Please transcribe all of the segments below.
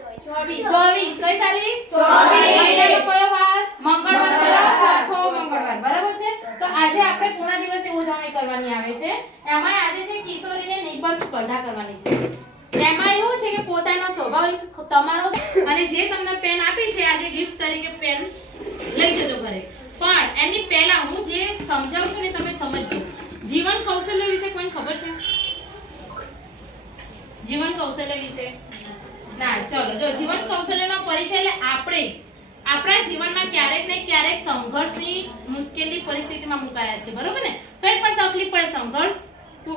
ચોવીસ. કઈ તારીખ? મહિનાનો કયો વાર? મંગળવાર કયો ચોથો મંગળવાર. બરાબર છે? તો આજે આપણે પૂર્ણ દિવસની ઉજવણી કરવાની આવે છે. એમાં આજે છે કિશોરીને નિબંધ સ્પર્ધા કરવાની છે. એમાં એવું છે કે પોતાનો સ્વભાવ તમારો અને જે તમને પેન આપી છે આજે ગિફ્ટ તરીકે પેન લઈ જજો ઘરે. પણ એની પહેલા હું જે સમજાવું છું ને તમે સમજજો. જીવન કૌશલ્ય વિશે કોઈને ખબર છે? જીવન કૌશલ્ય વિશે. ના, ચલો, જો જીવન કૌશલ્યનો પરિચય એટલે આપણે. આપણા જીવનમાં ક્યારેક ને ક્યારેક સંઘર્ષની મુશ્કેલી પરિસ્થિતિમાં મુકાયા છે, બરોબર ને? કંઈ પણ તકલીફ પડે, સંઘર્ષ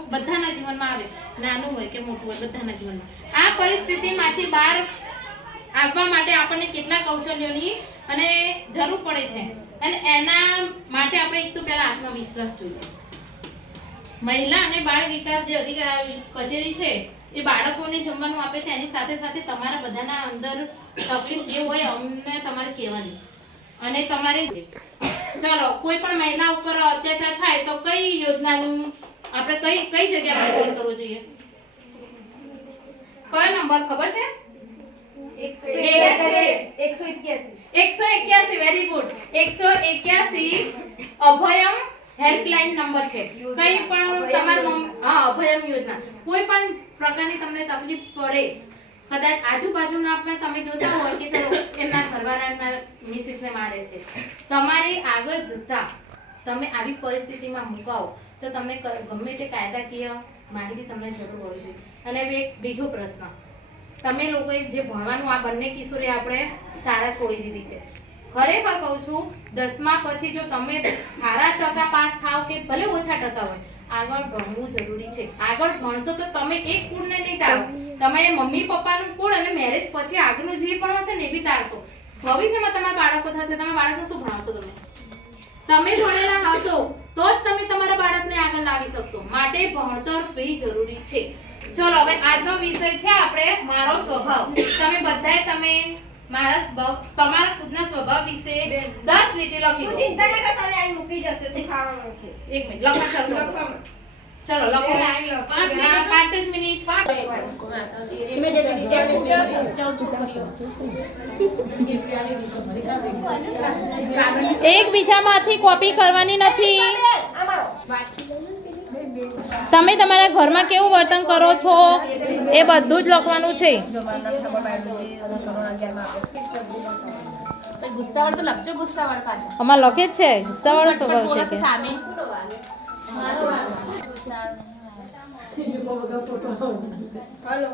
બધાના જીવનમાં આવે. નાનું હોય કે મોટું હોય, બધાના જીવનમાં. આ પરિસ્થિતિમાંથી બહાર આવવા માટે આપણને કેટલા કૌશલ્યોની અને જરૂર પડે છે. અને એના માટે આપણે એક તો પહેલા આત્મવિશ્વાસ જોઈએ. મહિલા અને બાળ વિકાસ જે અધિકાર કચેરી છે એ બાળકોને જમવાનું આપે છે એની સાથે સાથે તમારા બધાના અંદર તકલીફ જે હોય અમને તમારે કહેવાની. અને તમારે ચલો કોઈ પણ મહિલા ઉપર અત્યાચાર થાય તો કઈ યોજનાનું આપણે કઈ કઈ જગ્યા ફોન કરવો જોઈએ? કયો નંબર ખબર છે? એકસો એક્યાસી. વેરી ગુડ એકસો એક્યાસી અભયમ હેલ્પલાઇન નંબર છે. કઈ પણ તમારું હા અભયમ યોજના. કોઈ પણ પ્રકારની તમને તકલીફ પડે કદાચ આજુબાજુના આપણે તમે જોતા હોય કે ચલો એમના ઘરવાળા એમના મિસિસને મારે છે. તમારે આગળ જતા તમે આવી પરિસ્થિતિમાં મુકાવો તો તમને ગમે તે કાયદાકીય માહિતી તમને જરૂર હોય છે અને એક બીજો પ્રશ્ન. તમે લોકોએ જે ભણવાનું આ બંને કિશોરે આપણે શાળા છોડી દીધી છે. ખરેખર કહું છું, દસમા પછી જો તમે સારા ટકા પાસ થાવ કે ભલે ઓછા ટકા હોય, આગળ ભણવું જરૂરી છે. આગળ ભણશો તો તમે એક કુળને નહીં તારો તમે મમ્મી પપ્પાનું કુળ અને મેરેજ પછી આગળનું જે પણ હશે ને બી તારશો ભવિષ્યમાં તમારા બાળકો થશે, તમે બાળકને શું ભણાવશો તમે? તમે ભણેલા હશો, તો જ તમે તમારા બાળકને આગળ લાવી શકશો. માટે ભણતર બી જરૂરી છે. ચલો, હવે આજનો વિષય છે આપણે મારો સ્વભાવ. તમે બધાએ તમે મારા સ્વભાવ તમારા ખુદના સ્વભાવ વિશે 10 લીટી લખી તું ચિંતા ના કર તારે આઈ મૂકી જશે તું. ખાવાનું છે એક મિનિટ લખવા ચાલુ કરો. ચલો લખો. બે લાઈન લખો. પાંચ મિનિટ પાંચ જ મિનિટ. એકબીજામાંથી કોપી કરવાની નથી. આમાં તમે તમારા ઘરમાં કેવું વર્તન કરો છો? એ બધું જ લખવાનું છે. આમાં લખે છે ગુસ્સાવાળો સ્વભાવ છે કે. હાલો.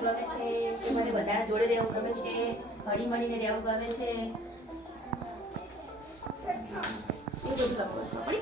ગમે છે કે મને બધાને જોડે રહેવું ગમે છે હળી મળીને રહેવું ગમે છે. એ બધું લખો ખબર